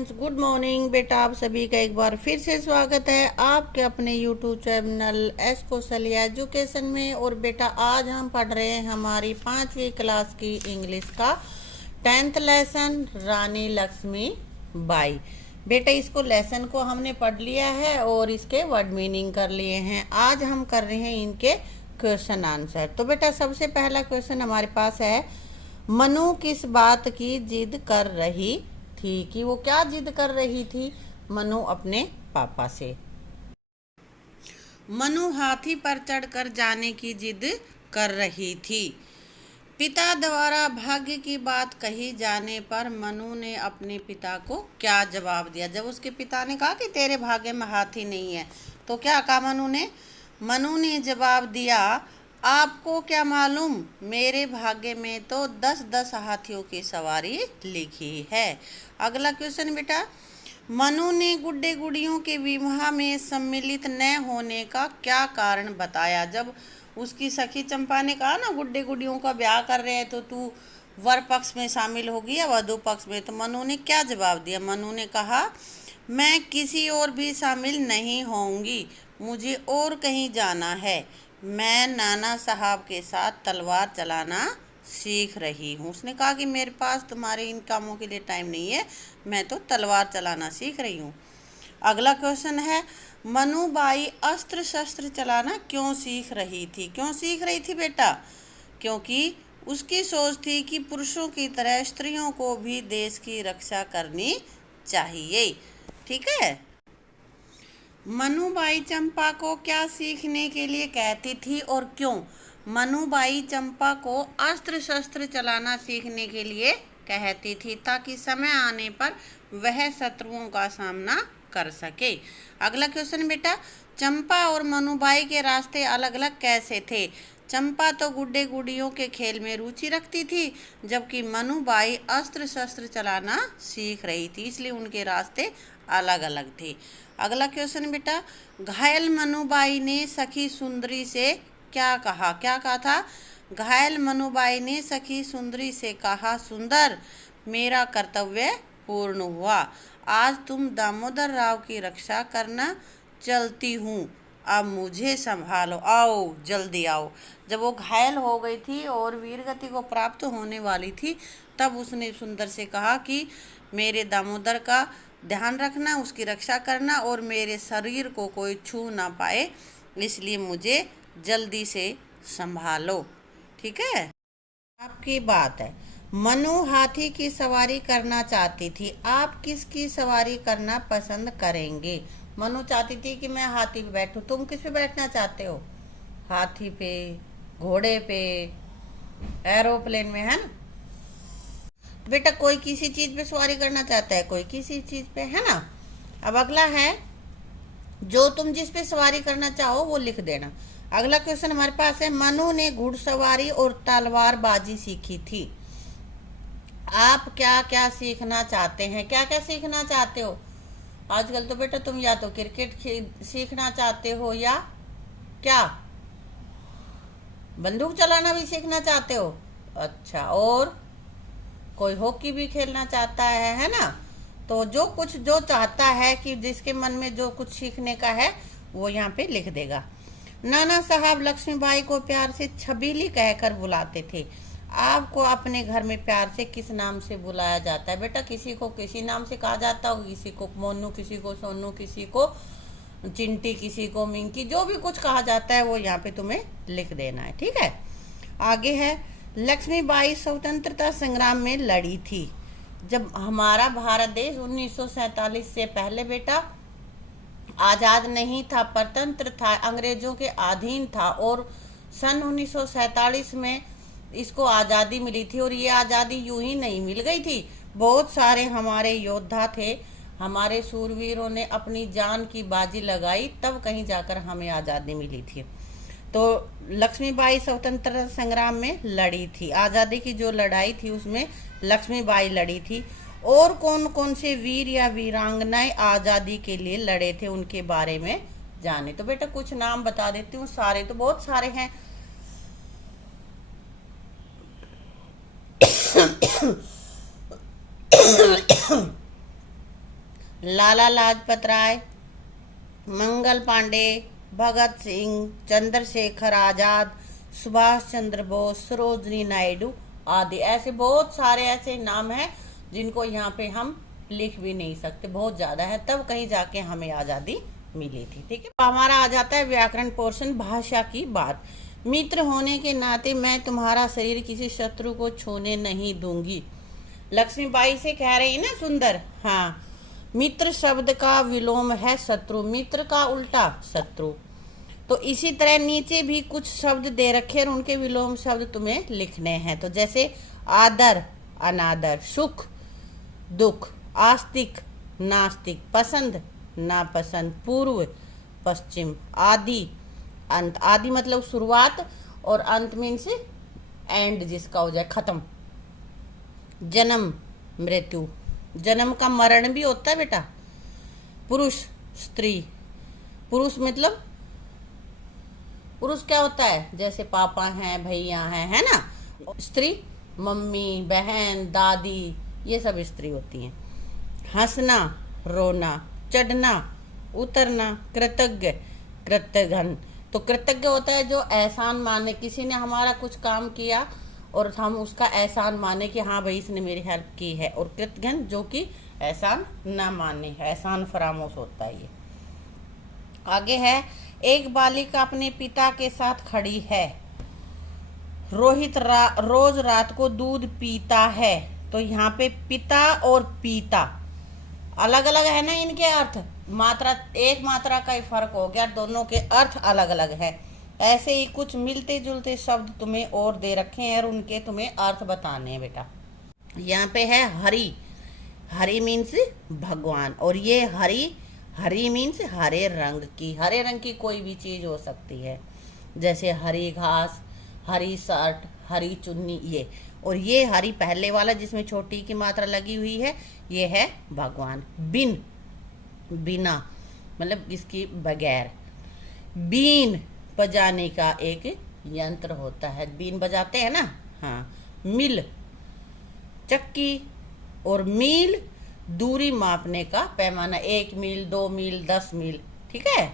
Students, good morning बेटा। आप सभी का एक बार फिर से स्वागत है आपके अपने YouTube channel S Kaushalya education में। और बेटा आज हम पढ़ रहे हैं हमारी 5वीं क्लास की इंग्लिश का 10th लेसन रानी लक्ष्मी बाई। बेटा इसको लेसन को हमने पढ़ लिया है और इसके वर्ड मीनिंग कर लिए हैं। आज हम कर रहे हैं इनके क्वेश्चन आंसर। तो बेटा सबसे पहला क्वेश्चन हमारे पास है, मनु किस बात की जिद कर रही थी? कि वो क्या जिद कर रही थी? मनु अपने पापा से। मनु हाथी पर चढ़कर जाने की जिद कर रही थी। पिता द्वारा भाग्य की बात कही जाने पर मनु ने अपने पिता को क्या जवाब दिया? जब उसके पिता ने कहा कि तेरे भाग्य में हाथी नहीं है, तो क्या कहा मनु ने? मनु ने जवाब दिया, आपको क्या मालूम, मेरे भाग्य में तो 10-10 हाथियों की सवारी लिखी है। अगला क्वेश्चन बेटा, मनु ने गुड्डे गुड़ियों के विवाह में सम्मिलित न होने का क्या कारण बताया? जब उसकी सखी चंपा ने कहा ना गुड्डे गुड़ियों का ब्याह कर रहे हैं तो तू वर पक्ष में शामिल होगी या वधु पक्ष में, तो मनु ने क्या जवाब दिया? मनु ने कहा, मैं किसी और भी शामिल नहीं होंगी, मुझे और कहीं जाना है। मैं नाना साहब के साथ तलवार चलाना सीख रही हूँ। उसने कहा कि मेरे पास तुम्हारे इन कामों के लिए टाइम नहीं है, मैं तो तलवार चलाना सीख रही हूँ। अगला क्वेश्चन है, मनुबाई अस्त्र शस्त्र चलाना क्यों सीख रही थी? क्यों सीख रही थी बेटा? क्योंकि उसकी सोच थी कि पुरुषों की तरह स्त्रियों को भी देश की रक्षा करनी चाहिए। ठीक है। मनुबाई चंपा को क्या सीखने के लिए कहती थी और क्यों? मनुबाई चंपा को अस्त्र शस्त्र चलाना सीखने के लिए कहती थी ताकि समय आने पर वह शत्रुओं का सामना कर सके। अगला क्वेश्चन बेटा, चंपा और मनुबाई के रास्ते अलग अलग कैसे थे? चंपा तो गुड्डे गुड़ियों के खेल में रुचि रखती थी, जबकि मनुबाई अस्त्र शस्त्र चलाना सीख रही थी, इसलिए उनके रास्ते अलग अलग थे। अगला क्वेश्चन बेटा, घायल मनुबाई ने सखी सुंदरी से क्या कहा? क्या कहा था? घायल मनुबाई ने सखी सुंदरी से कहा, सुंदर, मेरा कर्तव्य पूर्ण हुआ, आज तुम दामोदर राव की रक्षा करना, चलती हूँ, अब मुझे संभालो, आओ जल्दी आओ। जब वो घायल हो गई थी और वीरगति को प्राप्त होने वाली थी, तब उसने सुंदर से कहा कि मेरे दामोदर का ध्यान रखना, उसकी रक्षा करना और मेरे शरीर को कोई छू ना पाए, इसलिए मुझे जल्दी से संभालो। ठीक है। आपकी बात है, मनु हाथी की सवारी करना चाहती थी, आप किसकी सवारी करना पसंद करेंगे? मनु चाहती थी कि मैं हाथी पे बैठूं, तुम किस पे बैठना चाहते हो? हाथी पे, घोड़े पे, एरोप्लेन में, है ना? बेटा कोई किसी चीज पे सवारी करना चाहता है, कोई किसी चीज पे, है ना? अब अगला है, जो तुम जिस पे सवारी करना चाहो वो लिख देना। अगला क्वेश्चन हमारे पास है, मनु ने घुड़सवारी और तलवारबाजी सीखी थी, आप क्या क्या सीखना चाहते हैं? क्या क्या सीखना चाहते हो? आजकल तो बेटा तुम या तो क्रिकेट सीखना चाहते हो या क्या बंदूक चलाना भी सीखना चाहते हो? अच्छा, और कोई हॉकी भी खेलना चाहता है ना? तो जो कुछ जो चाहता है कि जिसके मन में जो कुछ सीखने का है वो यहाँ पे लिख देगा। नाना साहब लक्ष्मीबाई को प्यार से छबीली कहकर बुलाते थे, आपको अपने घर में प्यार से किस नाम से बुलाया जाता है? बेटा किसी को किसी नाम से कहा जाता हो, किसी को मोनू, किसी को सोनू, किसी को चिंटी, किसी को मिंकी, जो भी कुछ कहा जाता है वो यहाँ पे तुम्हें लिख देना है। ठीक है। आगे है, लक्ष्मीबाई स्वतंत्रता संग्राम में लड़ी थी। जब हमारा भारत देश 1947 से पहले बेटा आज़ाद नहीं था, परतंत्र था, अंग्रेजों के अधीन था, और सन 1947 में इसको आज़ादी मिली थी। और ये आज़ादी यूं ही नहीं मिल गई थी, बहुत सारे हमारे योद्धा थे, हमारे शूरवीरों ने अपनी जान की बाजी लगाई, तब कहीं जाकर हमें आज़ादी मिली थी। तो लक्ष्मीबाई स्वतंत्रता संग्राम में लड़ी थी, आज़ादी की जो लड़ाई थी उसमें लक्ष्मीबाई लड़ी थी। और कौन कौन से वीर या वीरांगनाएं आज़ादी के लिए लड़े थे उनके बारे में जाने। तो बेटा कुछ नाम बता देती हूँ, सारे तो बहुत सारे हैं। लाला लाजपत राय, मंगल पांडे, भगत सिंह, चंद्रशेखर आजाद, सुभाष चंद्र बोस, सरोजनी नायडू आदि। ऐसे बहुत सारे ऐसे नाम हैं जिनको यहाँ पे हम लिख भी नहीं सकते, बहुत ज्यादा है, तब कहीं जाके हमें आजादी मिली थी। ठीक है, हमारा आ जाता है व्याकरण पोर्शन, भाषा की बात। मित्र होने के नाते मैं तुम्हारा शरीर किसी शत्रु को छूने नहीं दूंगी। लक्ष्मीबाई से कह रही ना सुंदर। हाँ, मित्र शब्द का विलोम है शत्रु, मित्र का उल्टा शत्रु। तो इसी तरह नीचे भी कुछ शब्द दे रखे और उनके विलोम शब्द तुम्हें लिखने हैं। तो जैसे आदर अनादर, सुख दुख, आस्तिक नास्तिक, पसंद नापसंद, पूर्व पश्चिम, आदि अंत। आदि मतलब शुरुआत और अंत मीन्स एंड, जिसका हो जाए खत्म। जन्म मृत्यु, जन्म का मरण भी होता है बेटा। पुरुष स्त्री, पुरुष मतलब पुरुष क्या होता है, जैसे पापा हैं, भैया हैं, है ना। स्त्री मम्मी, बहन, दादी, ये सब स्त्री होती हैं। हंसना रोना, चढ़ना उतरना, कृतज्ञ कृतघ्न। तो कृतज्ञ होता है जो एहसान माने, किसी ने हमारा कुछ काम किया और हम उसका एहसान माने कि हाँ भाई इसने मेरी हेल्प की है। और कृतघ्न जो कि एहसान ना माने, एहसान फरामोश होता है ये। आगे है, एक बालिका अपने पिता के साथ खड़ी है। रोहित रोज रात को दूध पीता है। तो यहाँ पे पिता और पीता अलग अलग है ना, इनके अर्थ मात्रा, एक मात्रा का ही फर्क हो गया, दोनों के अर्थ अलग अलग है। ऐसे ही कुछ मिलते जुलते शब्द तुम्हें और दे रखे हैं और उनके तुम्हें अर्थ बताने हैं बेटा। यहाँ पे है हरि, हरि मीन्स भगवान, और ये हरि, हरी मीन्स हरे रंग की, हरे रंग की कोई भी चीज हो सकती है, जैसे हरी घास, हरी शर्ट, हरी चुन्नी, ये। और ये हरी पहले वाला जिसमें छोटी की मात्रा लगी हुई है, ये है भगवान। बिन बिना मतलब इसकी बगैर। बीन बजाने का एक यंत्र होता है, बीन बजाते हैं ना। हाँ, मिल चक्की, और मील दूरी मापने का पैमाना, 1 मील 2 मील 10 मील। ठीक है।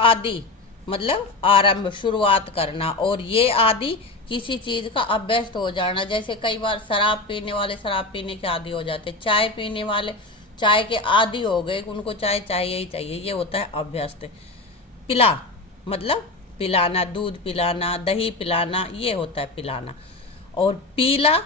आदि मतलब आरंभ, शुरुआत करना, और ये आदि किसी चीज का अभ्यस्त हो जाना। जैसे कई बार शराब पीने वाले शराब पीने के आदी हो जाते, चाय पीने वाले चाय के आदी हो गए, उनको चाय चाहिए ही चाहिए, ये होता है अभ्यस्त। पिला मतलब पिलाना, दूध पिलाना, दही पिलाना, ये होता है पिलाना। और पीला,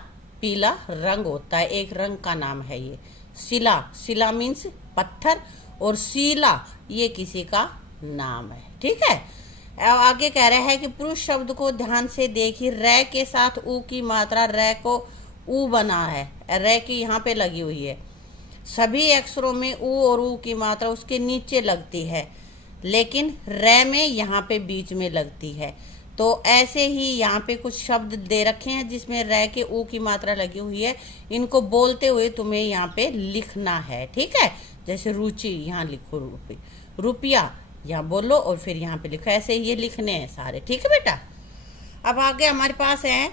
पीला रंग होता है, एक रंग का नाम है ये। शिला, शिला मीन्स पत्थर, और शीला ये किसी का नाम है। ठीक है। अब आगे कह रहा है कि पुरुष शब्द को ध्यान से देखिए, रै के साथ ऊ की मात्रा, रै को ऊ बना है, रै की यहाँ पे लगी हुई है। सभी अक्षरों में ऊ और ऊ की मात्रा उसके नीचे लगती है, लेकिन रै में यहाँ पे बीच में लगती है। तो ऐसे ही यहाँ पे कुछ शब्द दे रखे हैं जिसमें रै के ऊ की मात्रा लगी हुई है, इनको बोलते हुए तुम्हें यहाँ पे लिखना है। ठीक है। जैसे रुचि, यहाँ लिखो रुपये, रुपया यहाँ बोलो और फिर यहाँ पे लिखो, ऐसे ये लिखने हैं सारे। ठीक है बेटा। अब आगे हमारे पास है,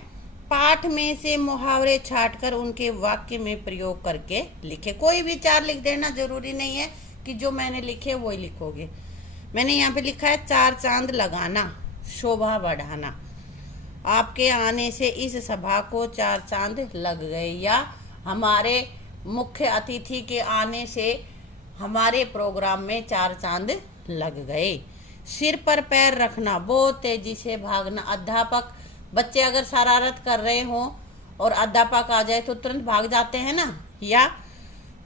पाठ में से मुहावरे छांटकर उनके वाक्य में प्रयोग करके लिखे। कोई भी 4 लिख देना, जरूरी नहीं है कि जो मैंने लिखे वही लिखोगे। मैंने यहाँ पे लिखा है, 4 चांद लगाना, शोभा बढ़ाना। आपके आने से इस सभा को 4 चांद लग गए, या हमारे मुख्य अतिथि के आने से हमारे प्रोग्राम में 4 चांद लग गए। सिर पर पैर रखना, बहुत तेजी से भागना। अध्यापक, बच्चे अगर शरारत कर रहे हो और अध्यापक आ जाए तो तुरंत भाग जाते हैं ना। या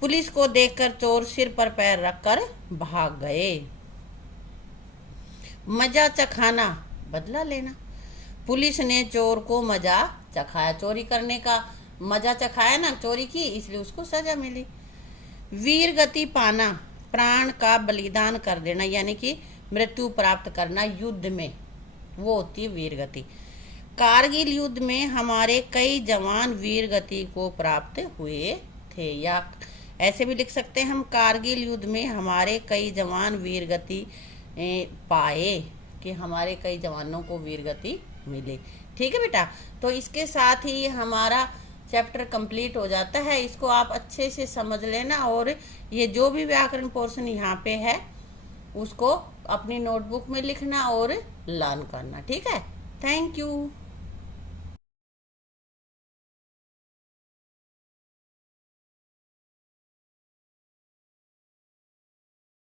पुलिस को देखकर चोर सिर पर पैर रखकर भाग गए। मजा चखाना, बदला लेना। पुलिस ने चोर को मजा चखाया, चोरी करने का मजा चखाया ना, चोरी की, इसलिए उसको सजा मिली। वीर गति पाना, प्राण का बलिदान कर देना, यानी कि मृत्यु प्राप्त करना युद्ध में, वो होती है वीर गति। कारगिल युद्ध में हमारे कई जवान वीर गति को प्राप्त हुए थे, या ऐसे भी लिख सकते हैं हम, कारगिल युद्ध में हमारे कई जवान वीर गति पाए, कि हमारे कई जवानों को वीर गति मिली। ठीक है बेटा। तो इसके साथ ही हमारा चैप्टर कंप्लीट हो जाता है। इसको आप अच्छे से समझ लेना और ये जो भी व्याकरण पोर्शन यहाँ पे है उसको अपनी नोटबुक में लिखना और लर्न करना। ठीक है, थैंक यू।